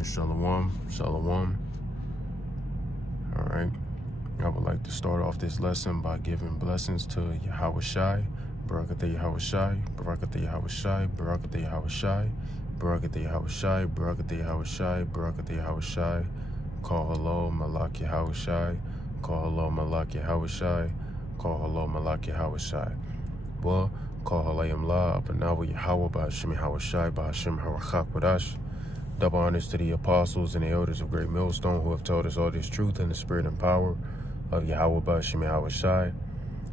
right, shalom, shalom. All right, I would like to start off this lesson by giving blessings to Yahweh Shai, Barakatah Yahweh Shai, Barakatah Yahweh Shai, Barakatah Yahweh Shai, Barakatah Yahweh Shai, Barakatah Yahweh Shai, Barakatah Yahweh Shai. Call hello, Malak Yahweh Shai. Call hello, Malak Yahweh Shai. Call hello, Malak Yahweh Shai. Well, call halayim la, Abanawa Yahweh, Ba'ashem Yahweh Shai, Ba'ashem Harachak Badash. Double honors to the apostles and the elders of Great Millstone who have taught us all this truth in the spirit and power of Yahweh Ba'ashem Yahweh Shai.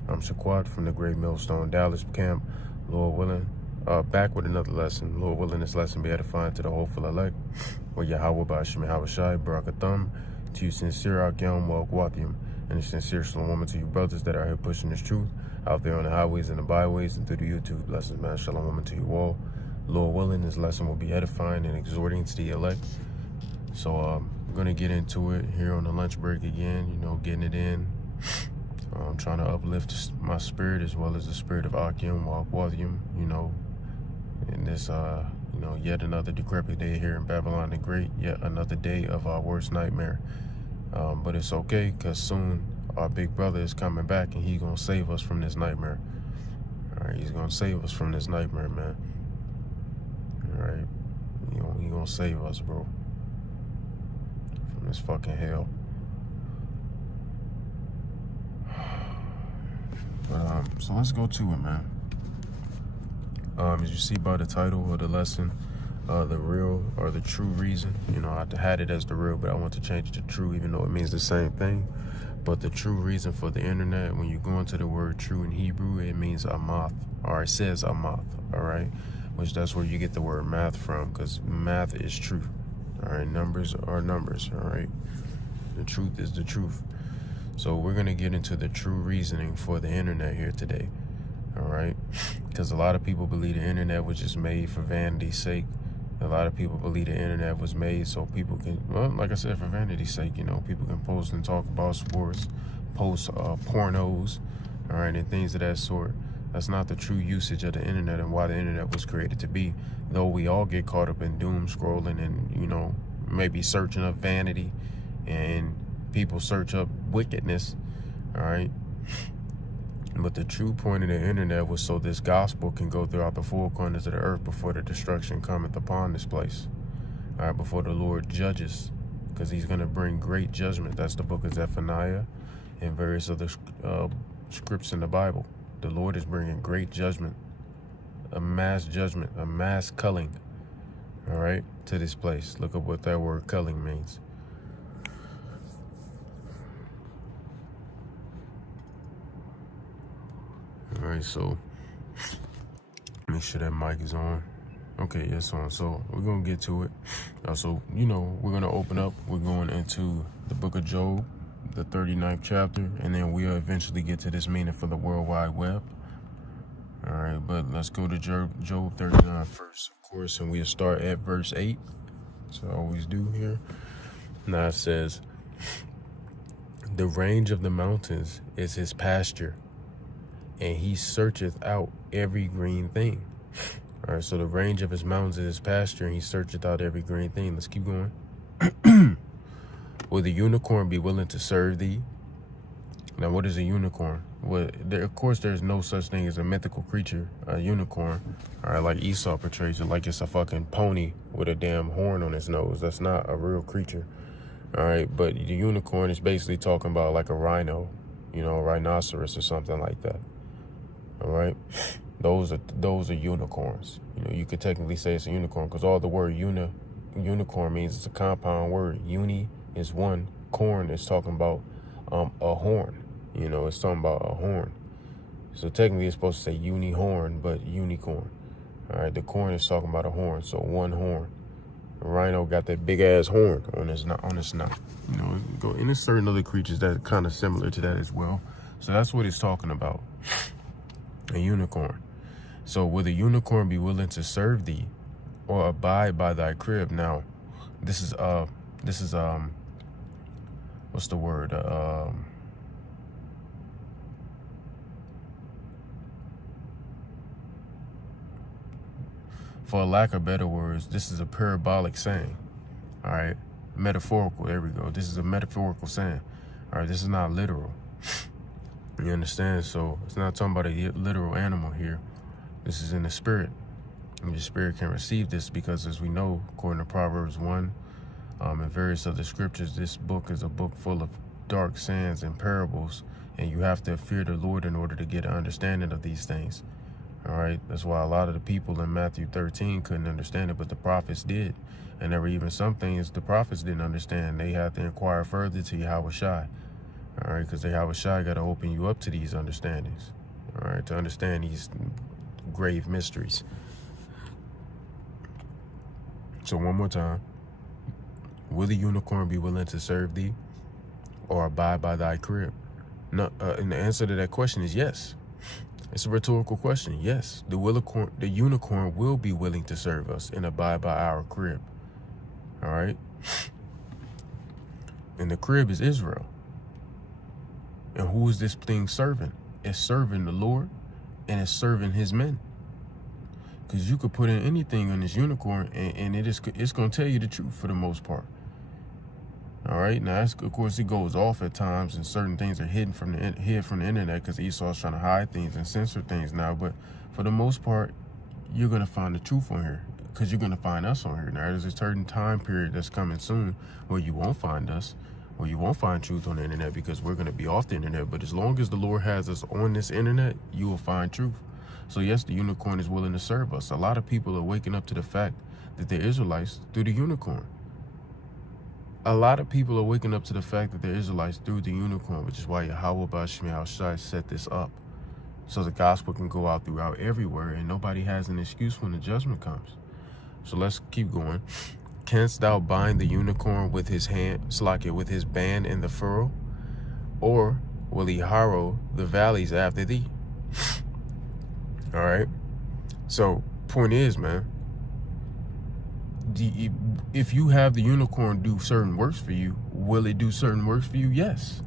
I'm Shaquat from the Great Millstone Dallas camp. Lord willing, back with another lesson. Lord willing, this lesson be edifying to the hopeful elect. With Yahweh Ba'ashem Yahweh Shai, Barakathum, to you sincere Akyam Walkwathium, and a sincere shalom to you brothers that are here pushing this truth out there on the highways and the byways and through the YouTube. Blessings, man. Shalom to you all. Lord willing, this lesson will be edifying and exhorting to the elect. So I'm going to get into it here on the lunch break again, getting it in. I'm trying to uplift my spirit as well as the spirit of Akyam Walkwathium, in this, yet another decrepit day here in Babylon the Great, yet another day of our worst nightmare. But it's okay, because soon our big brother is coming back and he's going to save us from this nightmare. All right, he's going to save us from this nightmare, man. All right, he's going to save us, bro, from this fucking hell. But, so let's go to it, man. As you see by the title of the lesson, the real or the true reason, I had it as the real, but I want to change it to true, even though it means the same thing. But the true reason for the internet, when you go into the word true in Hebrew, it means amath, or it says amath, all right? Which that's where you get the word math from, because math is truth, all right? Numbers are numbers, all right? The truth is the truth. So we're going to get into the true reasoning for the internet here today, all right? Because a lot of people believe the internet was just made for vanity's sake. A lot of people believe the internet was made so people can, well, like I said, for vanity's sake, people can post and talk about sports, post pornos, all right, and things of that sort. That's not the true usage of the internet and why the internet was created to be. Though we all get caught up in doom scrolling and, maybe searching up vanity, and people search up wickedness, all right? But the true point of the internet was so this gospel can go throughout the four corners of the earth before the destruction cometh upon this place. All right, before the Lord judges, because he's going to bring great judgment. That's the book of Zephaniah and various other scripts in the Bible. The Lord is bringing great judgment, a mass culling, all right, to this place. Look up what that word culling means. All right, so make sure that mic is on. Okay, yes, on. So we're going to get to it. So, we're going to open up. We're going into the book of Job, the 39th chapter, and then we'll eventually get to this meaning for the World Wide Web. All right, but let's go to Job 39 first, of course, and we'll start at verse 8. So I always do here. Now it says, "The range of the mountains is his pasture, and he searcheth out every green thing." All right, so the range of his mountains is his pasture, and he searcheth out every green thing. Let's keep going. "Will the unicorn be willing to serve thee?" Now, what is a unicorn? Well, of course, there's no such thing as a mythical creature, a unicorn. All right, like Esau portrays it, like it's a fucking pony with a damn horn on its nose. That's not a real creature. All right, but the unicorn is basically talking about like a rhino, a rhinoceros or something like that. All right, those are unicorns. You could technically say it's a unicorn because all the word unicorn means it's a compound word. Uni is one, corn is talking about a horn. It's talking about a horn. So technically it's supposed to say unihorn, but unicorn. All right, the corn is talking about a horn, so one horn. The rhino got that big ass horn on his snout. And there's certain other creatures that are kind of similar to that as well. So that's what it's talking about. A unicorn. So will the unicorn be willing to serve thee or abide by thy crib? Now, this is what's the word? For lack of better words, this is a parabolic saying. All right. Metaphorical. There we go. This is a metaphorical saying. All right. This is not literal. You understand? So it's not talking about a literal animal here. This is in the spirit. And the spirit can receive this because, as we know, according to Proverbs 1 and various other scriptures, this book is a book full of dark sayings and parables. And you have to fear the Lord in order to get an understanding of these things. All right. That's why a lot of the people in Matthew 13 couldn't understand it, but the prophets did. And there were even some things the prophets didn't understand. They had to inquire further to Yahweh Shai. All right. Because Yahweh Shai got to open you up to these understandings. All right. To understand these grave mysteries. So one more time. Will the unicorn be willing to serve thee or abide by thy crib? No, and the answer to that question is yes. It's a rhetorical question. Yes, the unicorn will be willing to serve us and abide by our crib. All right. And the crib is Israel. And who is this thing serving? It's serving the Lord and it's serving his men. Because you could put in anything on this unicorn and it's going to tell you the truth for the most part. All right. Now, of course, it goes off at times and certain things are hid from the internet because Esau's trying to hide things and censor things now. But for the most part, you're going to find the truth on here because you're going to find us on here. Now, there's a certain time period that's coming soon where you won't find us, or you won't find truth on the internet because we're going to be off the internet. But as long as the Lord has us on this internet, you will find truth. So, yes, the unicorn is willing to serve us. A lot of people are waking up to the fact that they're Israelites through the unicorn. A lot of people are waking up to the fact that they're Israelites through the unicorn, which is why Yahweh Bashmi Al-Shai set this up. So the gospel can go out throughout everywhere and nobody has an excuse when the judgment comes. So let's keep going. Canst thou bind the unicorn with his hand, Slakia, with his band in the furrow? Or will he harrow the valleys after thee? All right. So point is, man, if you have the unicorn do certain works for you, will it do certain works for you? Yes.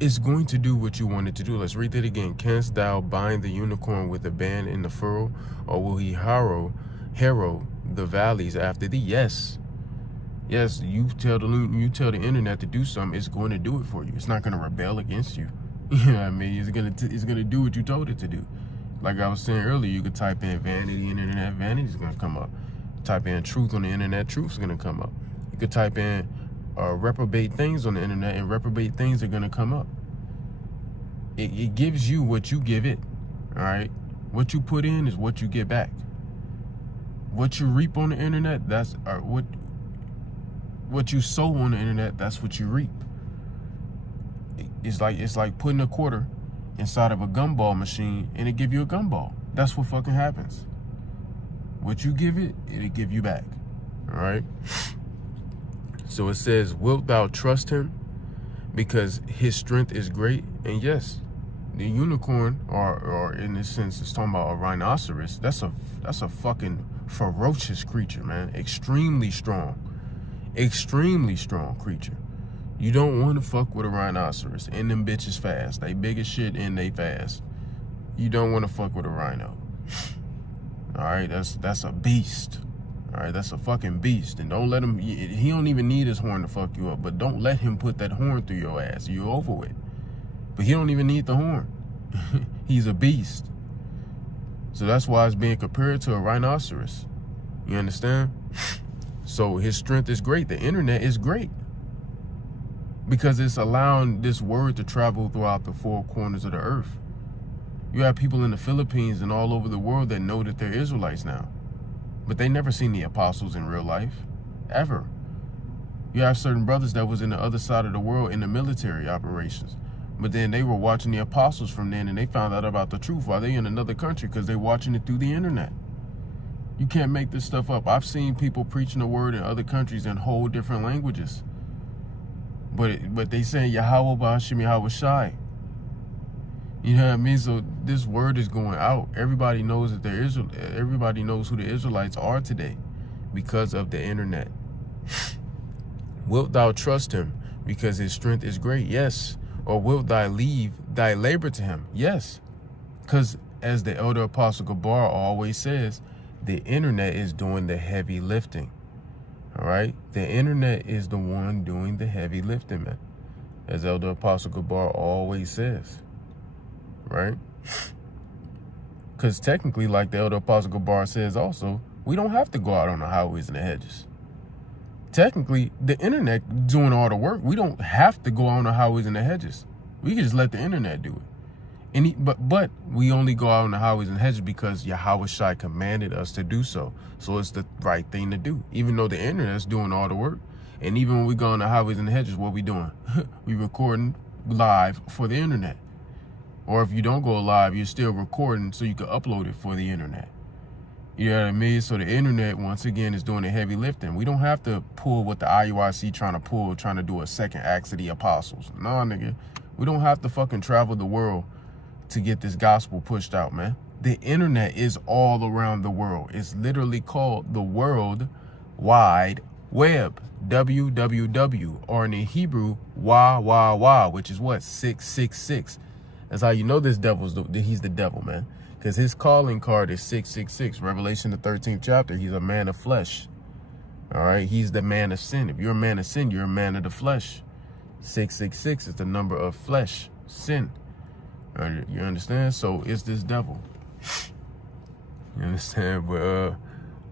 It's going to do what you want it to do. Let's read that again. Canst thou bind the unicorn with a band in the furrow, or will he harrow the valleys after thee? Yes. Yes, you tell the internet to do something, it's going to do it for you. It's not going to rebel against you. You know what I mean? It's going to do what you told it to do. Like I was saying earlier, you could type in vanity on the internet, vanity is going to come up. Type in truth on the internet, truth is going to come up. You could type in reprobate things on the internet, and reprobate things are going to come up. It gives you what you give it, all right? What you put in is what you get back. What you reap on the internet, that's what you sow on the internet, that's what you reap. It's like putting a quarter inside of a gumball machine and it give you a gumball. That's what fucking happens. What you give it, it'll give you back. All right. So it says, wilt thou trust him because his strength is great? And yes, the unicorn, or in this sense, it's talking about a rhinoceros. That's a fucking ferocious creature, man. Extremely strong creature. You don't want to fuck with a rhinoceros, and them bitches fast. They big as shit and they fast. You don't want to fuck with a rhino. All right, that's a beast. All right, that's a fucking beast. And don't let him, he don't even need his horn to fuck you up, but don't let him put that horn through your ass. You're over with. But he don't even need the horn. He's a beast. So that's why it's being compared to a rhinoceros. You understand? So his strength is great. The internet is great because it's allowing this word to travel throughout the four corners of the earth. You have people in the Philippines and all over the world that know that they're Israelites now, but they never seen the apostles in real life, ever. You have certain brothers that was in the other side of the world in the military operations, but then they were watching the apostles from then and they found out about the truth while they in another country because they're watching it through the internet. You can't make this stuff up. I've seen people preaching the word in other countries in whole different languages. But they saying Yahweh Ba'ashim Yahweh Shai. You know what I mean? So this word is going out. Everybody knows that everybody knows who the Israelites are today because of the internet. Wilt thou trust him because his strength is great? Yes. Or wilt thou leave thy labor to him? Yes. Because as the elder apostle Gabar always says, the internet is doing the heavy lifting. All right. The internet is the one doing the heavy lifting, man. As Elder Apostle Gabar always says. Right? Because technically, like the Elder Apostle Gabar says also, we don't have to go out on the highways and the hedges. Technically, the internet doing all the work. We don't have to go on the highways and the hedges. We can just let the internet do it. But we only go out on the highways and hedges because Yahweh Shai commanded us to do so. So it's the right thing to do, even though the internet's doing all the work. And even when we go on the highways and the hedges, what we doing? We recording live for the internet. Or if you don't go live, you're still recording so you can upload it for the internet. You know what I mean? So the internet, once again, is doing the heavy lifting. We don't have to pull what the IUIC trying to do a second Acts of the Apostles. No, nigga. We don't have to fucking travel the world to get this gospel pushed out, man. The internet is all around the world. It's literally called the World Wide Web. WWW, or in the Hebrew, wah, wah, wah, which is what? 666. That's how you know this he's the devil, man. Because his calling card is 666. Revelation, the 13th chapter, he's a man of flesh. All right, he's the man of sin. If you're a man of sin, you're a man of the flesh. 666 is the number of flesh, sin. All right, you understand? So it's this devil. You understand? But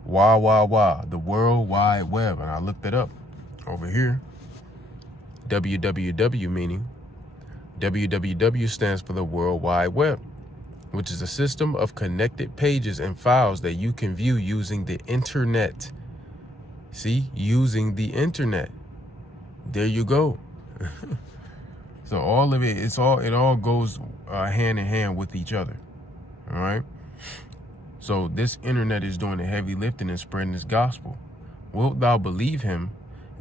wah, wah, wah, the World Wide Web. And I looked it up over here. WWW meaning WWW stands for the World Wide Web, which is a system of connected pages and files that you can view using the internet. See, using the internet. There you go. So all of it, it all goes hand in hand with each other. All right. So this internet is doing the heavy lifting and spreading this gospel. Wilt thou believe him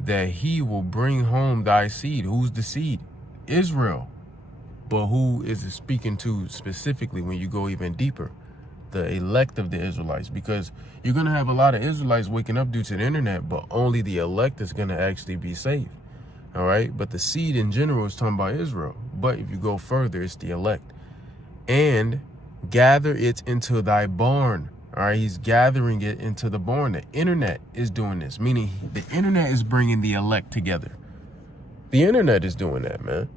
that he will bring home thy seed? Who's the seed? Israel. But who is it speaking to specifically when you go even deeper? The elect of the Israelites. Because you're going to have a lot of Israelites waking up due to the internet, but only the elect is going to actually be saved. All right. But the seed in general is talking about Israel. But if you go further, it's the elect. And gather it into thy barn. All right. He's gathering it into the barn. The internet is doing this, meaning the internet is bringing the elect together. The internet is doing that, man.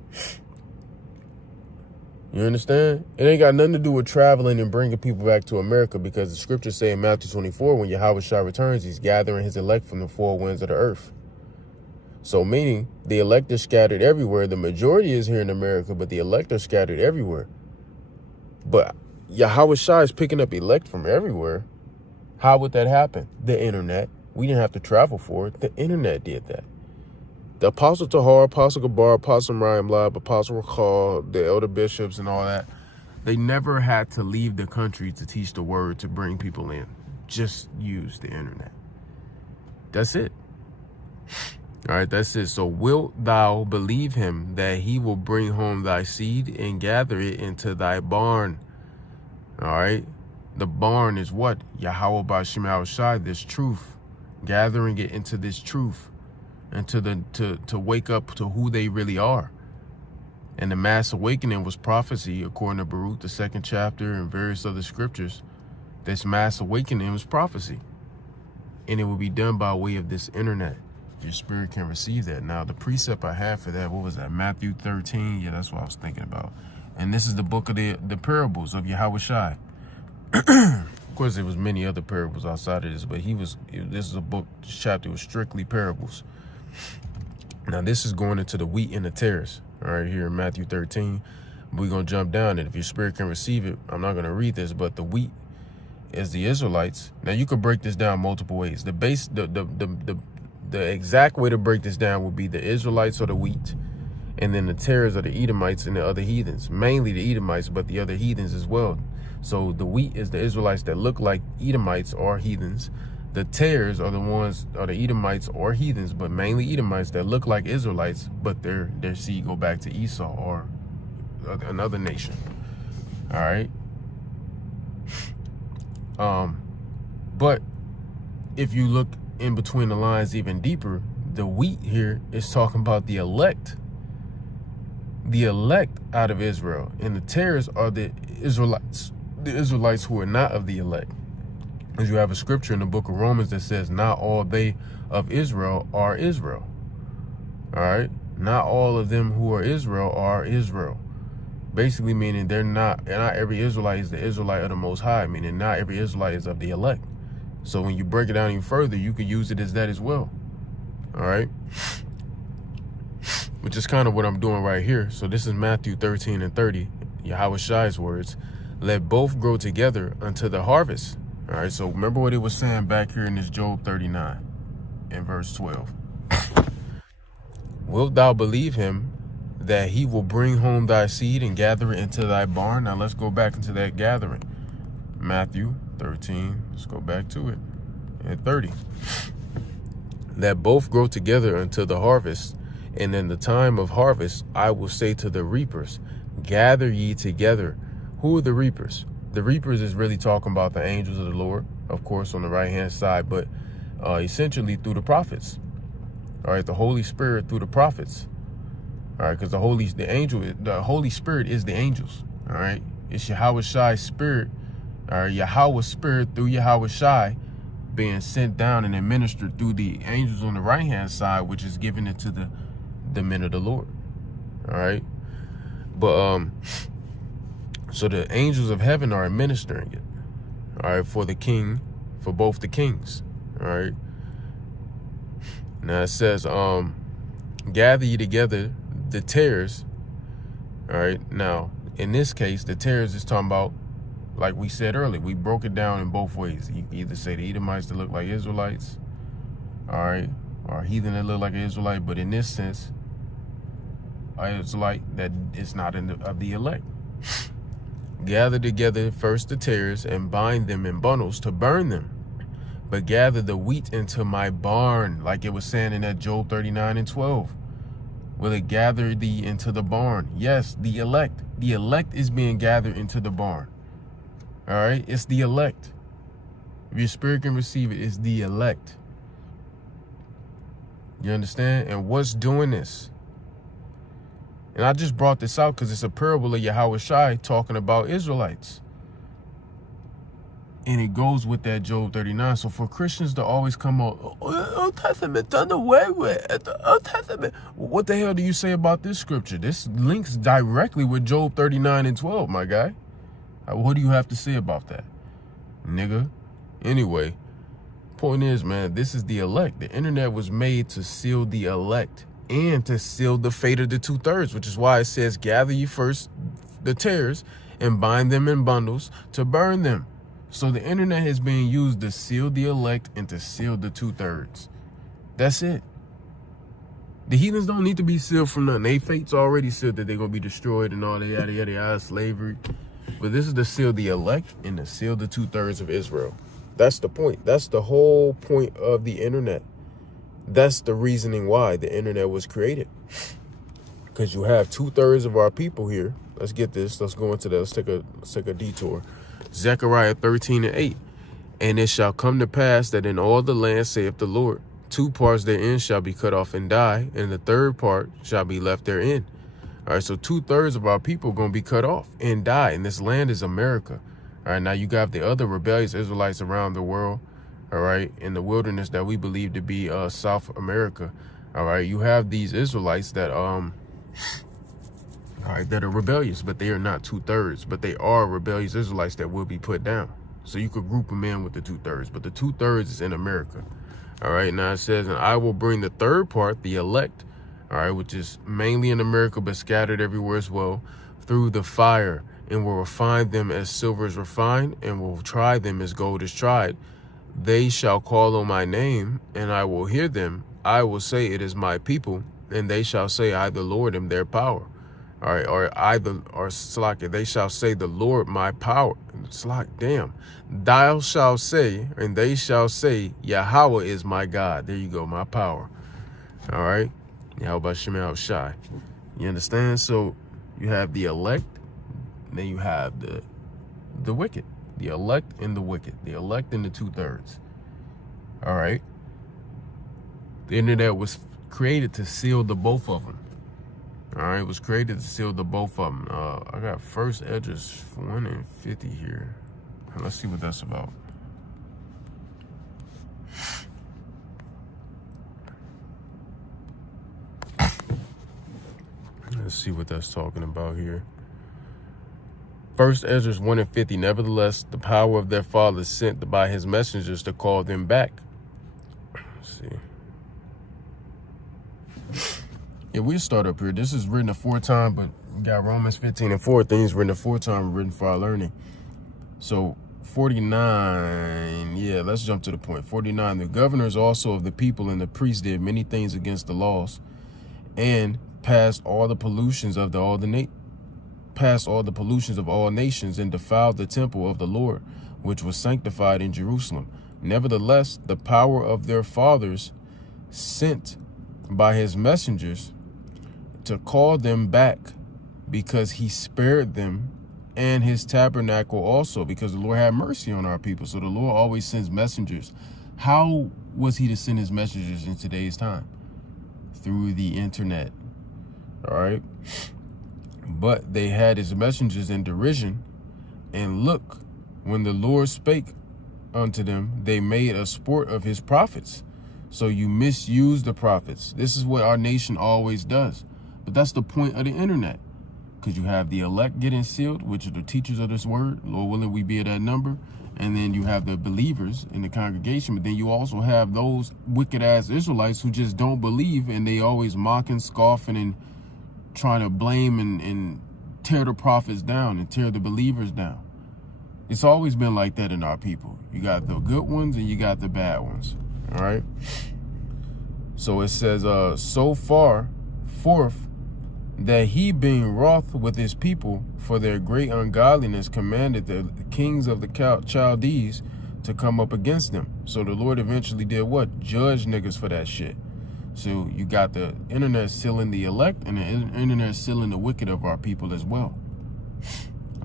You understand? It ain't got nothing to do with traveling and bringing people back to America, because the scriptures say in Matthew 24, when Yahweh Shai returns, he's gathering his elect from the four winds of the earth. So meaning the elect are scattered everywhere. The majority is here in America, but the elect are scattered everywhere. But Yahweh Shai is picking up elect from everywhere. How would that happen? The internet. We didn't have to travel for it. The internet did that. The Apostle Tahar, Apostle Gabar, Apostle Mariam Lab, Apostle Rakal, the elder bishops and all that, they never had to leave the country to teach the word, to bring people in. Just use the internet. That's it. All right, that's it. So wilt thou believe him that he will bring home thy seed and gather it into thy barn? All right. The barn is what? Yahweh B'Shem Yahweh Shai, this truth. Gathering it into this truth. And to wake up to who they really are. And the mass awakening was prophecy, according to Baruch, the 2nd chapter, and various other scriptures. This mass awakening was prophecy. And it will be done by way of this internet. Your spirit can receive that. Now, the precept I have for that, what was that? Matthew 13. Yeah, that's what I was thinking about. And this is the book of the parables of Yahweh Shai. Of course, there was many other parables outside of this, but this is a book, this chapter was strictly parables. Now, this is going into the wheat and the tares, all right, here in Matthew 13. We're going to jump down, and if your spirit can receive it, I'm not going to read this, but the wheat is the Israelites. Now, you could break this down multiple ways. The exact way to break this down would be the Israelites or the wheat, and then the tares are the Edomites and the other heathens, mainly the Edomites, but the other heathens as well. So the wheat is the Israelites that look like Edomites or heathens. The tares are the Edomites or heathens, but mainly Edomites that look like Israelites, but their seed go back to Esau or another nation. All right. But if you look in between the lines even deeper, the wheat here is talking about the elect out of Israel, and the tares are the Israelites who are not of the elect. Because you have a scripture in the book of Romans that says, not all they of Israel are Israel. All right? Not all of them who are Israel. Basically meaning not every Israelite is the Israelite of the Most High, meaning not every Israelite is of the elect. So when you break it down even further, you could use it as that as well. All right? Which is kind of what I'm doing right here. So this is Matthew 13:30, Yahweh Shai's words. Let both grow together unto the harvest. All right, so remember what it was saying back here in this Job 39 in verse 12. Wilt thou believe him that he will bring home thy seed and gather it into thy barn? Now let's go back into that gathering. Matthew 13, let's go back to it, at 30. That both grow together until the harvest, and in the time of harvest I will say to the reapers, gather ye together. Who are the reapers? The reapers is really talking about the angels of the Lord, of course, on the right-hand side, but essentially through the prophets. All right, the Holy Spirit through the prophets. All right, because the Holy Spirit is the angels. All right, it's Yahweh Shai's spirit, or Yahweh's spirit through Yahweh Shai being sent down and administered through the angels on the right-hand side, which is giving it to the men of the Lord. All right, but so the angels of heaven are administering it, all right, for the king, for both the kings, all right. Now it says, gather ye together the tares, all right. Now, in this case, the tares is talking about, like we said earlier, we broke it down in both ways. You can either say the Edomites that look like Israelites, all right, or heathen that look like an Israelite, but in this sense, it's like that it's not of the elect. Gather together first the tares and bind them in bundles to burn them. But gather the wheat into my barn, like it was saying in that Job 39:12. Will it gather thee into the barn? Yes, the elect. The elect is being gathered into the barn. All right, it's the elect. If your spirit can receive it, it's the elect. You understand? And what's doing this? And I just brought this out because it's a parable of Yahweh Shai talking about Israelites. And it goes with that Job 39. So for Christians to always come out, oh, the Old Testament done away with. The Old Testament. What the hell do you say about this scripture? This links directly with Job 39:12, my guy. What do you have to say about that, nigga? Anyway, point is, man, this is the elect. The internet was made to seal the elect and to seal the fate of the 2/3, which is why it says, gather ye first the tares and bind them in bundles to burn them. So the internet is being used to seal the elect and to seal the 2/3. That's it. The heathens don't need to be sealed from nothing. They fate's already sealed that they're going to be destroyed and all that yada, yada, yada, slavery. But this is to seal the elect and to seal the 2/3 of Israel. That's the point. That's the whole point of the internet. That's the reasoning why the internet was created. Because you have 2/3 of our people here. Let's get this. Let's go into that. Let's take a detour. Zechariah 13:8. And it shall come to pass that in all the land, saith the Lord, 2 parts therein shall be cut off and die, and the 3rd part shall be left therein. All right, so 2/3 of our people are going to be cut off and die, and this land is America. All right, now you got the other rebellious Israelites around the world, all right, in the wilderness that we believe to be South America. All right, you have these Israelites that all right, that are rebellious, but they are not 2/3, but they are rebellious Israelites that will be put down. So you could group them in with the 2/3, but the 2/3 is in America. All right, now it says, and I will bring the 3rd part, the elect, all right, which is mainly in America, but scattered everywhere as well, through the fire, and will refine them as silver is refined, and will try them as gold is tried. They shall call on my name, and I will hear them. I will say, it is my people, and they shall say, I, the Lord, am their power. All right, they shall say, the Lord, my power. Damn. Thou shalt say, and they shall say, Yahweh is my God. There you go, my power. All right. Yahweh Shemel Shai. You understand? So you have the elect, and then you have the wicked. The elect and the wicked. The elect and the 2/3. All right. The internet was created to seal the both of them. All right, it was created to seal the both of them. I got first Esdras 1 and 50 here. Let's see what that's about. Let's see what that's talking about here. 1 Ezra 1:50. Nevertheless, the power of their fathers sent by his messengers to call them back. Let's see. Yeah, we'll start up here. This is written aforetime, but we got Romans 15:4. Things written aforetime written for our learning. So 49, yeah, let's jump to the point. 49, the governors also of the people and the priests did many things against the laws, and passed all the pollutions of all nations, and defiled the temple of the Lord, which was sanctified in Jerusalem. Nevertheless, the power of their fathers sent by his messengers to call them back, because he spared them, and his tabernacle also, because the Lord had mercy on our people. So the Lord always sends messengers. How was he to send his messengers in today's time? Through the internet. All right. But they had his messengers in derision. And look, when the Lord spake unto them, they made a sport of his prophets. So you misuse the prophets. This is what our nation always does. But that's the point of the internet. Because you have the elect getting sealed, which are the teachers of this word. Lord willing, we be at that number. And then you have the believers in the congregation. But then you also have those wicked ass Israelites who just don't believe, and they always mocking, scoffing, and trying to blame and tear the prophets down and tear the believers down. It's always been like that in our people. You got the good ones and you got the bad ones. All right. So it says, so far forth, that he, being wroth with his people for their great ungodliness, commanded the kings of the Chaldees to come up against them. So the Lord eventually did what? Judge niggas for that shit. So you got the internet sealing the elect, and the internet sealing the wicked of our people as well.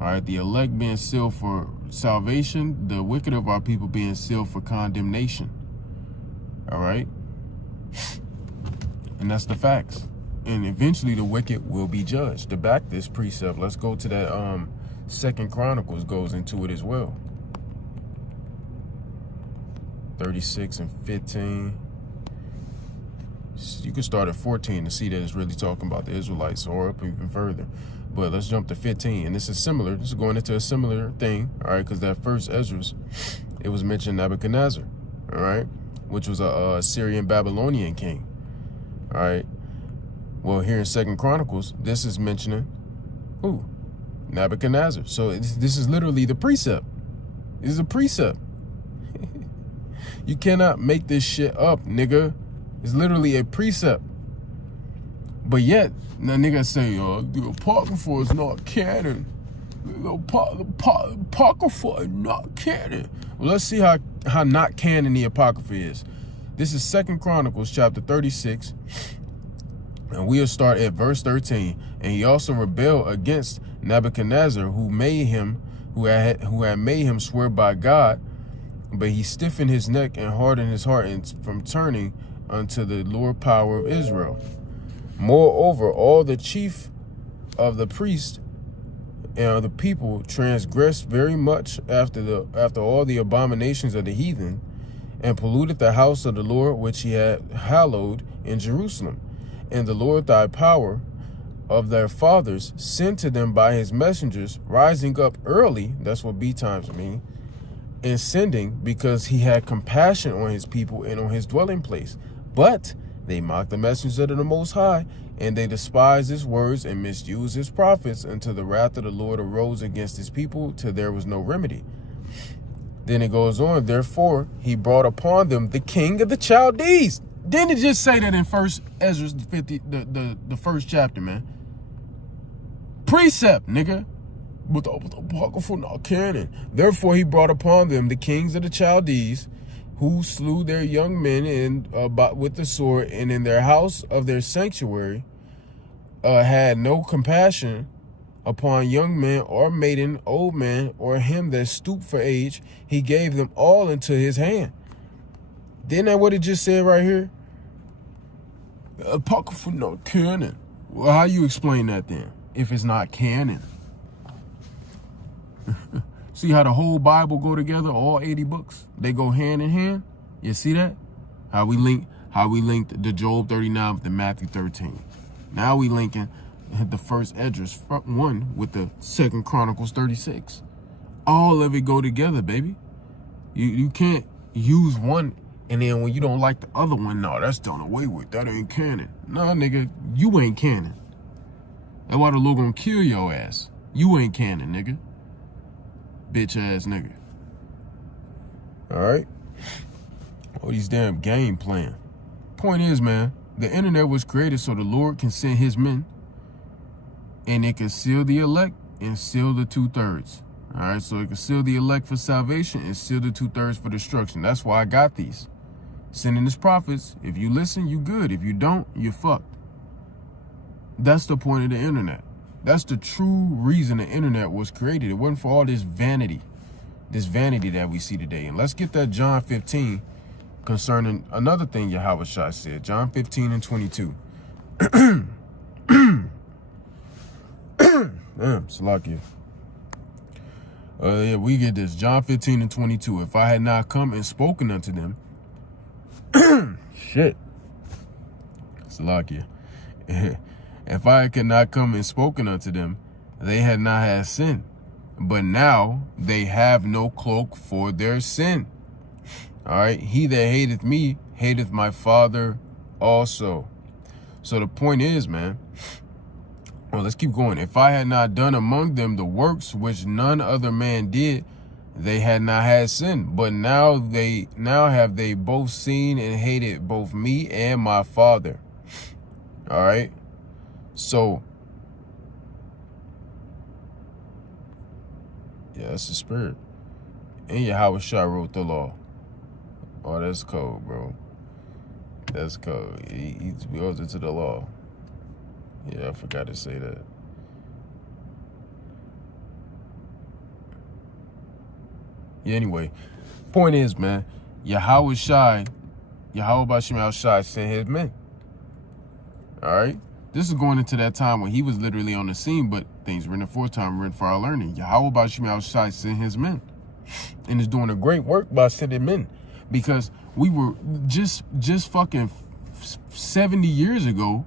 All right, the elect being sealed for salvation, the wicked of our people being sealed for condemnation. All right. And that's the facts. And eventually the wicked will be judged. To back this precept, let's go to that 2 Chronicles goes into it as well. 36 and 15. You can start at 14 to see that it's really talking about the Israelites, or up even further. But let's jump to 15. And this is similar. This is going into a similar thing. All right, because that first Ezra's, it was mentioned Nebuchadnezzar. All right, which was a Syrian Babylonian king. All right. Well, here in 2 Chronicles, this is mentioning who? Nebuchadnezzar. So this is literally the precept. This is a precept. You cannot make this shit up, nigga. It's literally a precept. But yet, that nigga say, the Apocrypha is not canon. The Apocrypha is not canon. Well, let's see how not canon the Apocrypha is. This is 2 Chronicles chapter 36. And we'll start at verse 13. And he also rebelled against Nebuchadnezzar, who had made him swear by God, but he stiffened his neck and hardened his heart from turning unto the Lord power of Israel. Moreover, all the chief of the priests and the people transgressed very much after all the abominations of the heathen, and polluted the house of the Lord which he had hallowed in Jerusalem. And the Lord thy power of their fathers sent to them by his messengers, rising up early, that's what B times mean, and sending, because he had compassion on his people and on his dwelling place. But they mocked the messengers of the Most High, and they despised his words and misused his prophets, until the wrath of the Lord arose against his people, till there was no remedy. Then it goes on, therefore he brought upon them the king of the Chaldees. Didn't it just say that in 1 Ezra 50, the first chapter, man? Precept, nigga. But the Apocrypha not canon. Therefore he brought upon them the kings of the Chaldees, who slew their young men with the sword, and in their house of their sanctuary had no compassion upon young man or maiden, old man, or him that stooped for age. He gave them all into his hand. Isn't that what it just said right here? Apocrypha not canon. Well, how you explain that then, if it's not canon? See how the whole Bible go together, all 80 books? They go hand in hand. You see that? How we linked the Job 39 with the Matthew 13. Now we linking the first Esdras 1 with the second Chronicles 36. All of it go together, baby. You can't use one and then when you don't like the other one, no, that's done away with. That ain't canon. Nah, nigga, you ain't canon. That's why the Lord gonna kill your ass. You ain't canon, nigga. Bitch ass nigga. Alright? All these damn game playing. Point is, man, the internet was created so the Lord can send his men and it can seal the elect and seal the 2/3. Alright, so it can seal the elect for salvation and seal the 2/3 for destruction. That's why I got these. Sending his prophets. If you listen, you good. If you don't, you're fucked. That's the point of the internet. That's the true reason the internet was created. It wasn't for all this vanity that we see today. And let's get that John 15 concerning another thing Yahweh Shai said. John 15 and 22. Damn, Salakia. Yeah, we get this. John 15 and 22. If I had not come and spoken unto them, shit. Salakia. If I could not come and spoken unto them, they had not had sin. But now they have no cloak for their sin. All right. He that hateth me, hateth my Father also. So the point is, man, well, let's keep going. If I had not done among them the works which none other man did, they had not had sin. But now have they both seen and hated both me and my Father. All right. So, yeah, that's the spirit. And Yahweh Shai wrote the law. Oh, that's cold, bro. That's cold. He goes into the law. Yeah, I forgot to say that. Yeah, anyway, point is, man, Yahweh Shai, Yahweh Bashim Al-Shai sent his men. All right? This is going into that time when he was literally on the scene, but things written for time, written for our learning. Yahweh Bashim Al-Shai sent his men. And is doing a great work by sending men. Because we were just fucking 70 years ago,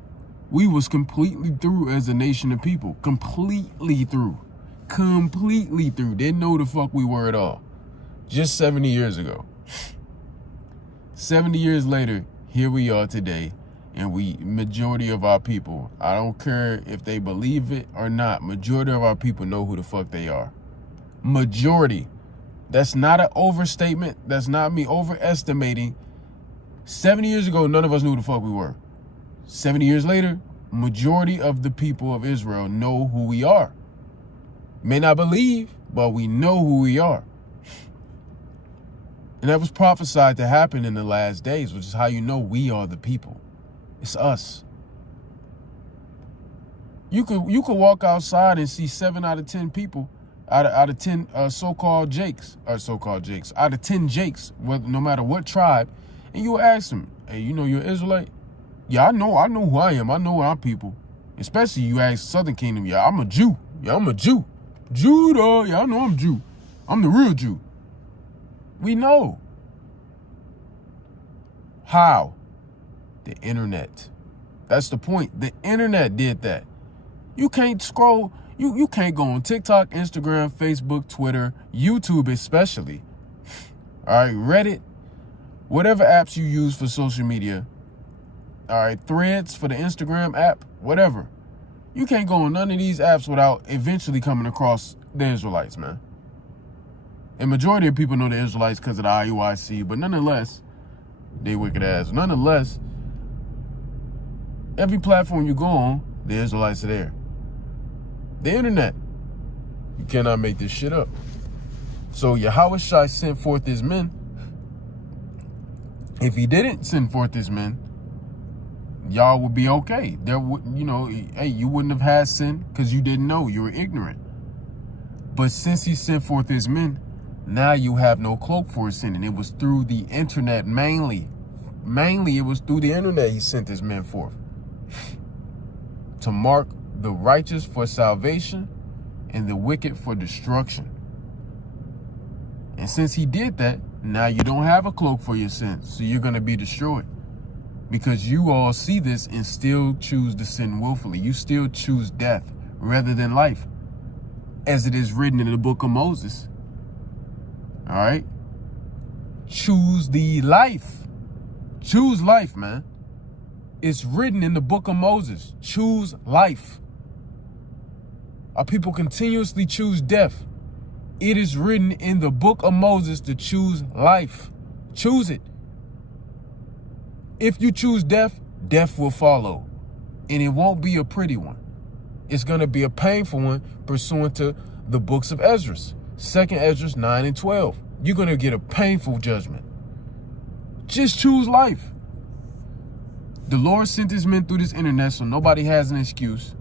we was completely through as a nation of people. Completely through. Completely through. Didn't know the fuck we were at all. Just 70 years ago. 70 years later, here we are today. And majority of our people, I don't care if they believe it or not, majority of our people know who the fuck they are. Majority. That's not an overstatement. That's not me overestimating. 70 years ago, none of us knew who the fuck we were. 70 years later, majority of the people of Israel know who we are. May not believe, but we know who we are. And that was prophesied to happen in the last days, which is how you know we are the people. It's us. You could walk outside and see 7 out of 10 people out of 10 so-called Jakes, out of 10 Jakes, no matter what tribe, and you ask them, hey, you know you're an Israelite? Yeah, I know who I am. I know our people. Especially you ask Southern Kingdom, yeah, I'm a Jew. Yeah, I'm a Jew. Judah, yeah, I know I'm Jew. I'm the real Jew. We know. How? The internet. That's the point. The internet did that. You can't scroll. You can't go on TikTok, Instagram, Facebook, Twitter, YouTube especially. All right, Reddit, whatever apps you use for social media. All right, Threads for the Instagram app, whatever. You can't go on none of these apps without eventually coming across the Israelites, man. And majority of people know the Israelites because of the IUIC, but nonetheless, they wicked ass. Nonetheless, every platform you go on, the Israelites are there. The internet. You cannot make this shit up. So Yahweh Shai sent forth his men. If he didn't send forth his men, y'all would be okay. There would, hey, you wouldn't have had sin because you didn't know. You were ignorant. But since he sent forth his men, now you have no cloak for sin. And it was through the internet mainly. Mainly, it was through the internet he sent his men forth. To mark the righteous for salvation and the wicked for destruction. And since he did that, now you don't have a cloak for your sins. So you're going to be destroyed. Because you all see this and still choose to sin willfully. You still choose death rather than life, as it is written in the book of Moses. All right? Choose the life. Choose life, man. It's written in the book of Moses. Choose life. Our people continuously choose death. It is written in the book of Moses to choose life. Choose it. If you choose death, death will follow. And it won't be a pretty one. It's going to be a painful one pursuant to the books of Ezra. 2nd Ezra 9 and 12. You're going to get a painful judgment. Just choose life. The Lord sent his men through this internet so nobody has an excuse.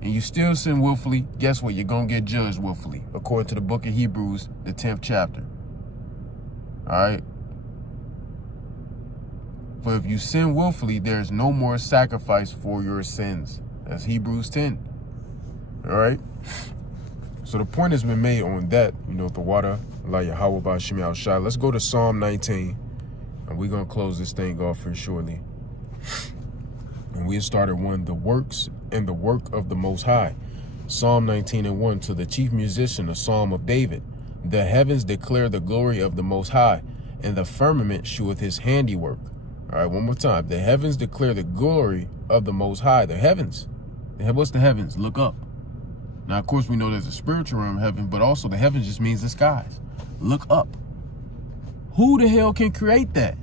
And you still sin willfully, guess what? You're going to get judged willfully, according to the book of Hebrews, the 10th chapter. All right? For if you sin willfully, there is no more sacrifice for your sins. That's Hebrews 10. All right? So the point has been made on that, the water, la Yahweh Ba'Shem Yahushua. Let's go to Psalm 19, and we're going to close this thing off here shortly. And we started the works and the work of the Most High. Psalm 19 and 1, to the chief musician, a psalm of David. The heavens declare the glory of the Most High, and the firmament sheweth his handiwork. All right, one more time. The heavens declare the glory of the Most High. The heavens. What's the heavens? Look up. Now, of course, we know there's a spiritual realm of heaven, but also the heavens just means the skies. Look up. Who the hell can create that?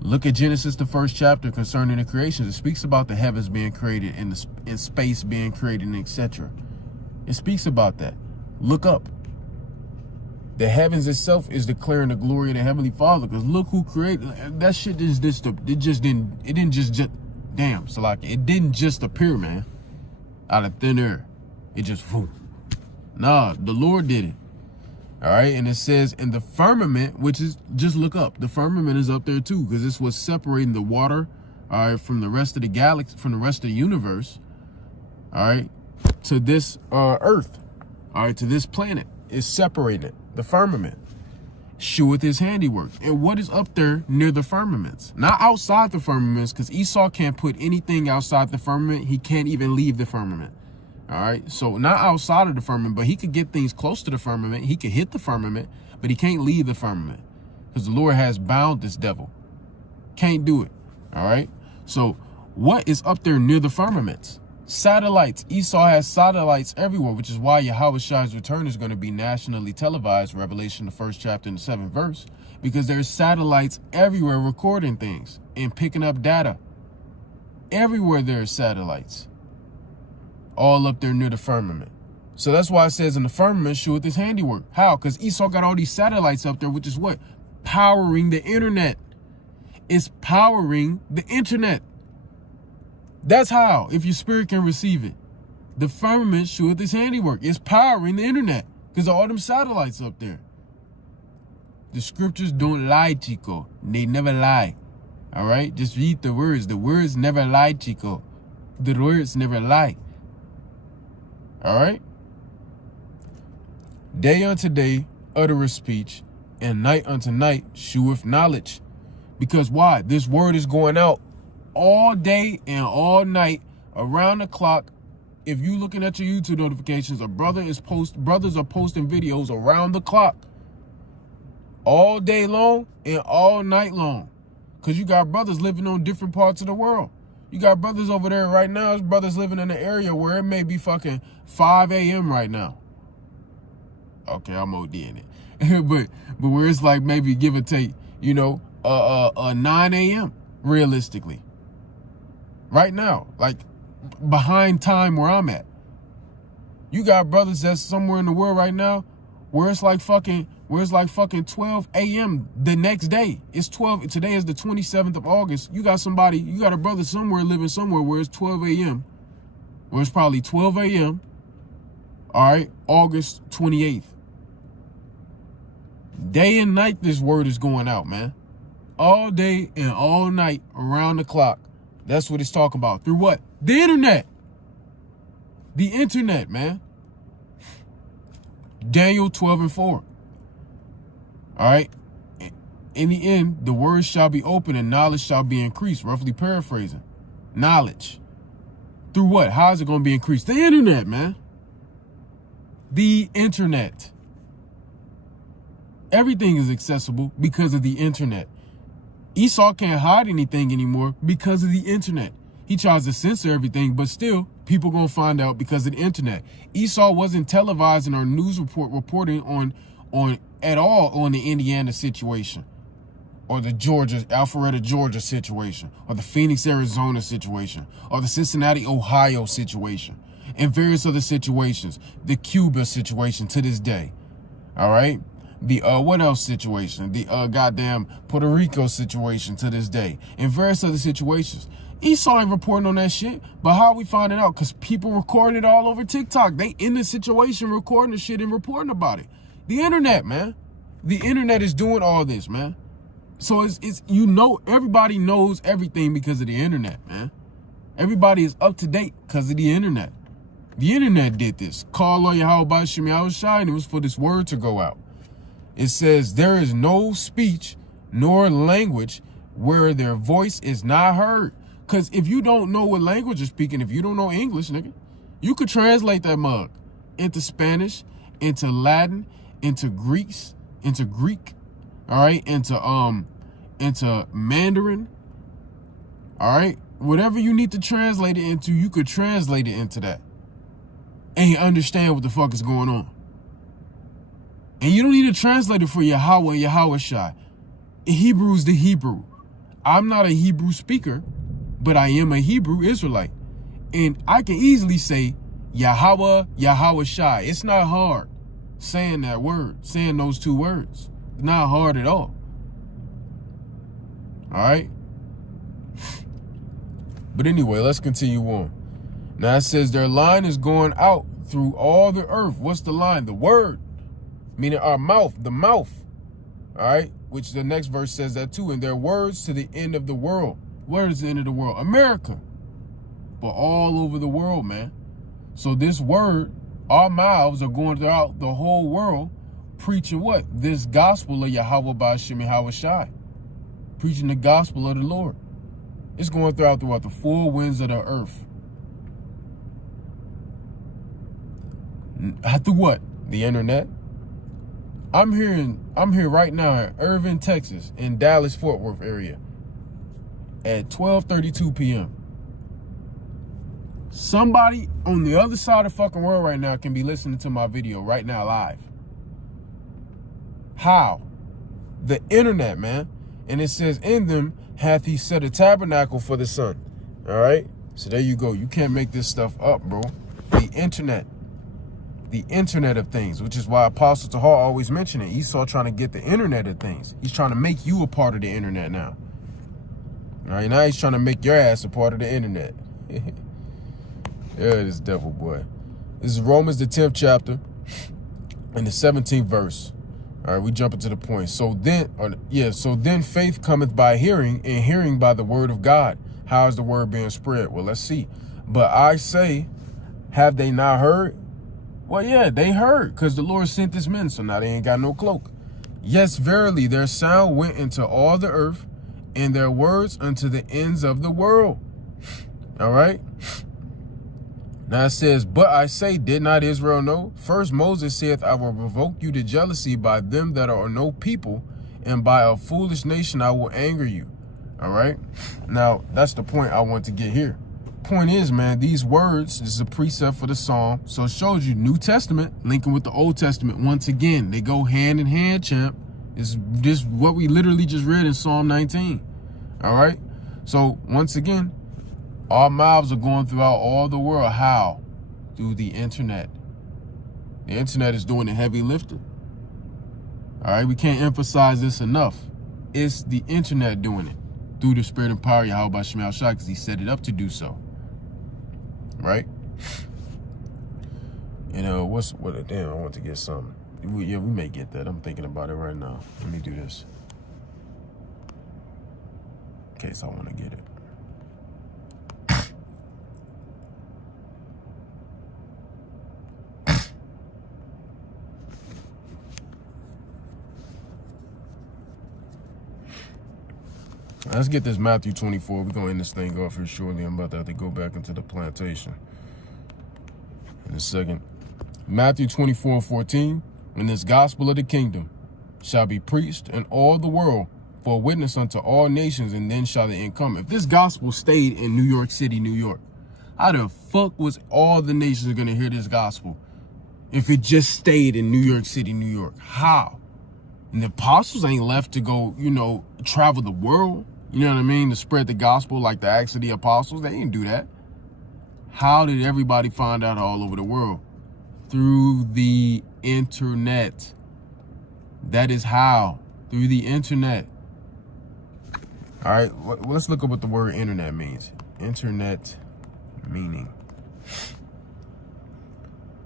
Look at Genesis, the 1st chapter concerning the creations. It speaks about the heavens being created and space being created, etc. It speaks about that. Look up. The heavens itself is declaring the glory of the Heavenly Father. Because look who created that shit. It didn't just appear, man, out of thin air. It just whoo. Nah, the Lord did it. All right, and it says in the firmament, which is, just look up. The firmament is up there too, because it's what's separating the water, all right, from the rest of the galaxy, from the rest of the universe, all right, to this earth, all right, to this planet. Is separating it. The firmament sheweth his handiwork. And what is up there near the firmaments? Not outside the firmaments, because Esau can't put anything outside the firmament. He can't even leave the firmament. All right, so not outside of the firmament, but he could get things close to the firmament. He could hit the firmament, but he can't leave the firmament because the Lord has bound this devil. Can't do it. All right, so what is up there near the firmaments? Satellites. Esau has satellites everywhere, which is why Yahweh's return is going to be nationally televised, Revelation, the 1st chapter and the 7th verse, because there's satellites everywhere recording things and picking up data. Everywhere there's satellites. All up there near the firmament. So that's why it says in the firmament sheweth his handiwork. How? Because Esau got all these satellites up there, which is what? Powering the internet. It's powering the internet. That's how, if your spirit can receive it. The firmament sheweth his handiwork. It's powering the internet because of all them satellites up there. The scriptures don't lie, Chico. They never lie. All right? Just read the words. The words never lie, Chico. The words never lie. All right? Day unto day uttereth speech, and night unto night sheweth knowledge. Because why? This word is going out all day and all night, around the clock. If you looking at your YouTube notifications, brothers are posting videos around the clock, all day long and all night long. Because you got brothers living on different parts of the world. You got brothers over there right now. There's brothers living in an area where it may be fucking 5 a.m. right now. Okay, I'm ODing it. but where it's like maybe give or take, 9 a.m. realistically. Right now, like behind time where I'm at. You got brothers that's somewhere in the world right now where it's like fucking 12 a.m. the next day. It's 12. Today is the 27th of August. You got a brother somewhere living somewhere where it's 12 a.m. Where it's probably 12 a.m. All right, August 28th. Day and night, this word is going out, man. All day and all night, around the clock. That's what it's talking about. Through what? The internet. The internet, man. Daniel 12 and 4. All right. in the end, the words shall be open and knowledge shall be increased. Roughly paraphrasing. Knowledge. Through what? How is it going to be increased? The internet, man. The internet. Everything is accessible because of the internet. Esau can't hide anything anymore because of the internet. He tries to censor everything, but still, people going to find out because of the internet. Esau wasn't televising or news reporting on at all on the Indiana situation, or the Alpharetta, Georgia situation, or the Phoenix, Arizona situation, or the Cincinnati, Ohio situation, and various other situations. The Cuba situation to this day. All right. The what else situation? The goddamn Puerto Rico situation to this day, and various other situations. Esau ain't reporting on that shit, but how are we finding out? Because people recording it all over TikTok. They in the situation recording the shit and reporting about it. The internet, man. The internet is doing all this, man. So it's everybody knows everything because of the internet, man. Everybody is up to date because of the internet. The internet did this. Call Lawyer Yahweh Shemi Awashai, and it was for this word to go out. It says, there is no speech nor language where their voice is not heard. Because if you don't know what language you're speaking, if you don't know English, nigga, you could translate that mug into Spanish, into Latin, into Greek, all right, into Mandarin, all right? Whatever you need to translate it into, you could translate it into that and understand what the fuck is going on. And you don't need a translator for Yahweh, Yahweh Shai. Hebrew's the Hebrew. I'm not a Hebrew speaker, but I am a Hebrew Israelite. And I can easily say Yahweh, Yahweh Shai. It's not hard saying that word, saying those two words. It's not hard at all. All right? But anyway, let's continue on. Now it says their line is going out through all the earth. What's the line? The word. Meaning our mouth, the mouth. All right? Which the next verse says that too. And their words to the end of the world. Where is the end of the world? America. But all over the world, man. So this word, our mouths are going throughout the whole world preaching what? This gospel of Yahweh Ba'Shem Yahweh Shai. Preaching the gospel of the Lord. It's going throughout the four winds of the earth. Through what? The internet. I'm here right now in Irving, Texas, in Dallas, Fort Worth area at 12:32 p.m. Somebody on the other side of the fucking world right now can be listening to my video right now live. How? The internet, man. And it says, in them hath he set a tabernacle for the sun. All right? So there you go. You can't make this stuff up, bro. The internet. The internet of things, which is why Apostle Tahar always mentioned it. Esau trying to get the internet of things. He's trying to make you a part of the internet now. All right, now he's trying to make your ass a part of the internet. Yeah, this devil boy. This is Romans the 10th chapter and the 17th verse. All right, we jump into the point. So then faith cometh by hearing, and hearing by the word of God. How is the word being spread? Well, let's see. But I say, have they not heard? Well, yeah, they heard, because the Lord sent his men, so now they ain't got no cloak. Yes, verily, their sound went into all the earth, and their words unto the ends of the world. All right? Now it says, but I say, did not Israel know? First Moses saith, I will provoke you to jealousy by them that are no people, and by a foolish nation I will anger you. All right? Now, that's the point I want to get here. Point is, man, these words, this is a precept for the psalm. So it shows you New Testament linking with the Old Testament. Once again, they go hand in hand, champ. It's just what we literally just read in Psalm 19. All right? So once again, our mouths are going throughout all the world. How? Through the internet. The internet is doing the heavy lifting. All right? We can't emphasize this enough. It's the internet doing it through the spirit and power of Yahweh Shema Shai, because he set it up to do so. Right? You know, damn, I want to get something. Yeah, we may get that. I'm thinking about it right now. Let me do this. In case I want to get it. Let's get this Matthew 24. We're going to end this thing off here shortly. I'm about to have to go back into the plantation in a second. Matthew 24:14. And this gospel of the kingdom shall be preached in all the world for a witness unto all nations, and then shall the end come. If this gospel stayed in New York City, New York, how the fuck was all the nations going to hear this gospel if it just stayed in New York City, New York? How? And the apostles ain't left to go, travel the world, you know what I mean, to spread the gospel like the Acts of the Apostles. They didn't do that. How did everybody find out all over the world? Through the internet. That is how. Through the internet. All right, let's look up what the word internet means. Internet meaning: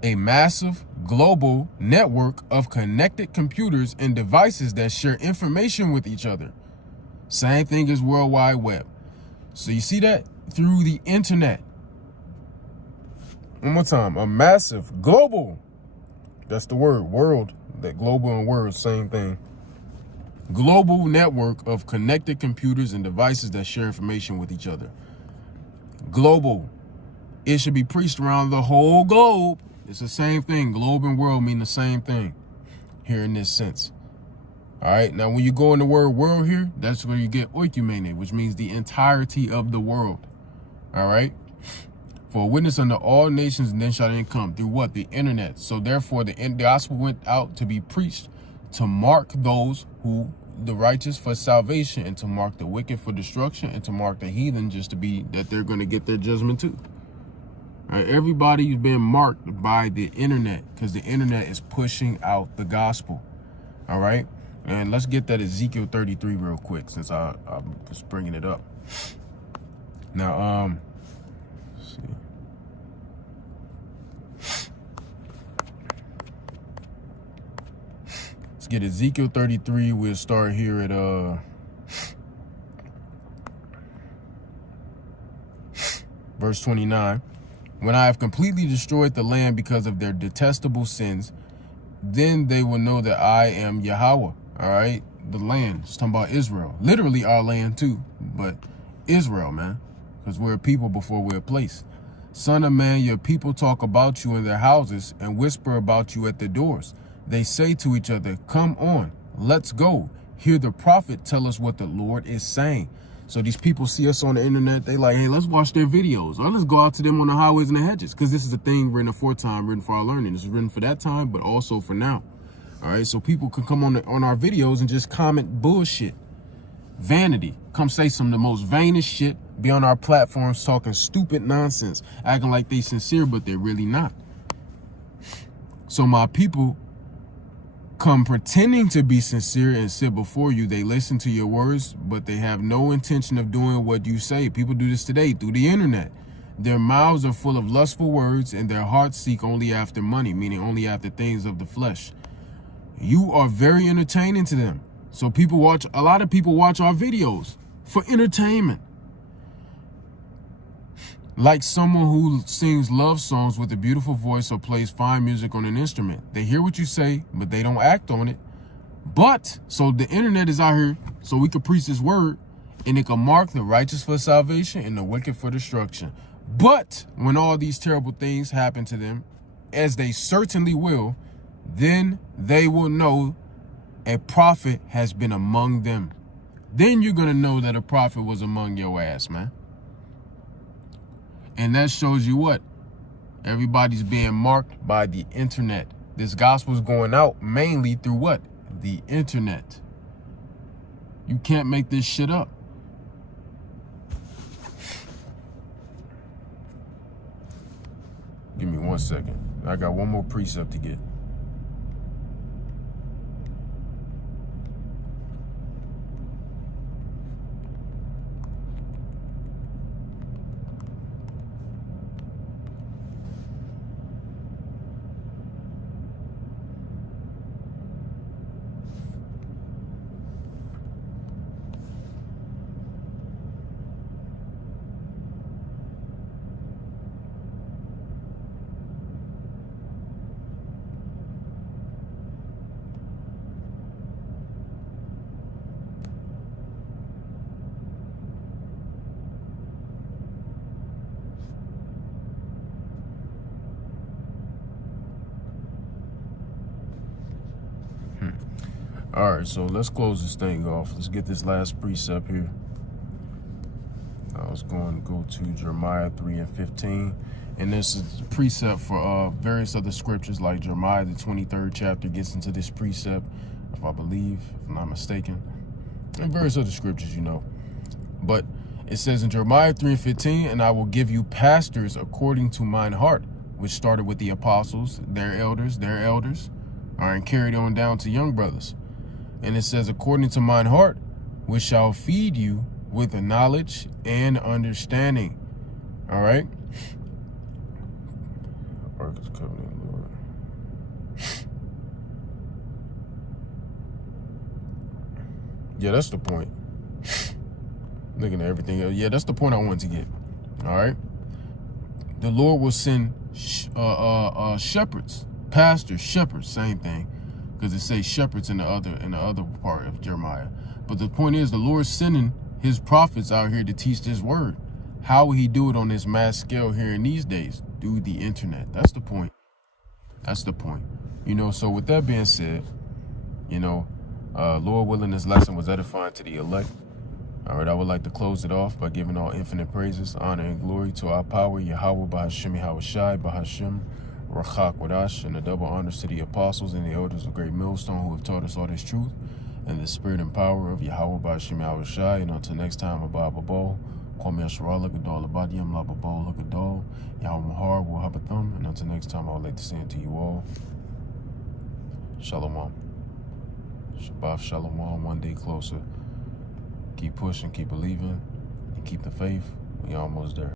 a massive global network of connected computers and devices that share information with each other. Same thing as World Wide Web. So you see that? Through the internet. One more time. A massive global. That's the word. World. That global and world, same thing. Global network of connected computers and devices that share information with each other. Global. It should be preached around the whole globe. It's the same thing. Globe and world mean the same thing here in this sense. All right. Now, when you go in the word world here, that's where you get oikumene, which means the entirety of the world. All right. For a witness unto all nations, and then shall it come. Through what? The internet. So therefore, the gospel went out to be preached, to mark those who the righteous for salvation, and to mark the wicked for destruction, and to mark the heathen just to be that they're going to get their judgment too. All right, everybody's been marked by the internet because the internet is pushing out the gospel. All right. And let's get that Ezekiel 33 real quick, since I'm just bringing it up. Now, let's see. Let's get Ezekiel 33. We'll start here at verse 29. When I have completely destroyed the land because of their detestable sins, then they will know that I am Yahweh. All right, the land. It's talking about Israel. Literally our land too, but Israel, man, because we're a people before we're a place. Son of man, your people talk about you in their houses and whisper about you at their doors. They say to each other, come on, let's go. Hear the prophet tell us what the Lord is saying. So these people see us on the internet. They like, hey, let's watch their videos. Or let's go out to them on the highways and the hedges. Because this is a thing written aforetime, written for our learning. This is written for that time, but also for now. All right, so people can come on our videos and just comment bullshit. Vanity. Come say some of the most vainest shit. Be on our platforms talking stupid nonsense. Acting like they sincere, but they're really not. So my people come pretending to be sincere and sit before you. They listen to your words, but they have no intention of doing what you say. People do this today through the internet. Their mouths are full of lustful words, and their hearts seek only after money, meaning only after things of the flesh. You are very entertaining to them. So a lot of people watch our videos for entertainment. Like someone who sings love songs with a beautiful voice or plays fine music on an instrument. They hear what you say, but they don't act on it. But, so the internet is out here so we can preach this word, and it can mark the righteous for salvation and the wicked for destruction. But when all these terrible things happen to them, as they certainly will, then they will know a prophet has been among them. Then you're going to know that a prophet was among your ass, man. And that shows you what? Everybody's being marked by the internet. This gospel is going out mainly through what? The internet. You can't make this shit up. Give me 1 second. I got one more precept to get. All right, so let's close this thing off. Let's get this last precept here. I was going to go to Jeremiah 3:15. And this is a precept for various other scriptures, like Jeremiah, the 23rd chapter, gets into this precept, if I'm not mistaken. And various other scriptures, you know. But it says in Jeremiah 3:15, and I will give you pastors according to mine heart, which started with the apostles, their elders, and carried on down to young brothers. And it says, according to mine heart, which shall feed you with the knowledge and understanding. All right. Ark of the Covenant, Lord. Yeah, that's the point. Looking at everything else. Yeah, that's the point I wanted to get. All right. The Lord will send shepherds, pastors, shepherds, same thing, because it says shepherds in the other part of Jeremiah. But the point is, the Lord's sending his prophets out here to teach this word. How will he do it on this mass scale here in these days? Through the internet. That's the point. That's the point. You know, so with that being said, you know, Lord willing, this lesson was edifying to the elect. All right, I would like to close it off by giving all infinite praises, honor, and glory to our power, Yahweh, Bahashim, Yahweh Shai, Bahashim, Rachak, Wadash, and the double honors to the apostles and the elders of Great Millstone who have taught us all this truth, and the spirit and power of Yahweh, Bahashim, Yahweh Shai. And until next time, Abba Bo, Kwame Yashara, Lagadol, Abadiam, Lababo, Lagadol, Yahweh Mahar, Wahabathum. And until next time, I would like to say unto you all, Shalom. Shabbat Shalom, one day closer. Keep pushing, keep believing, and keep the faith. We almost there.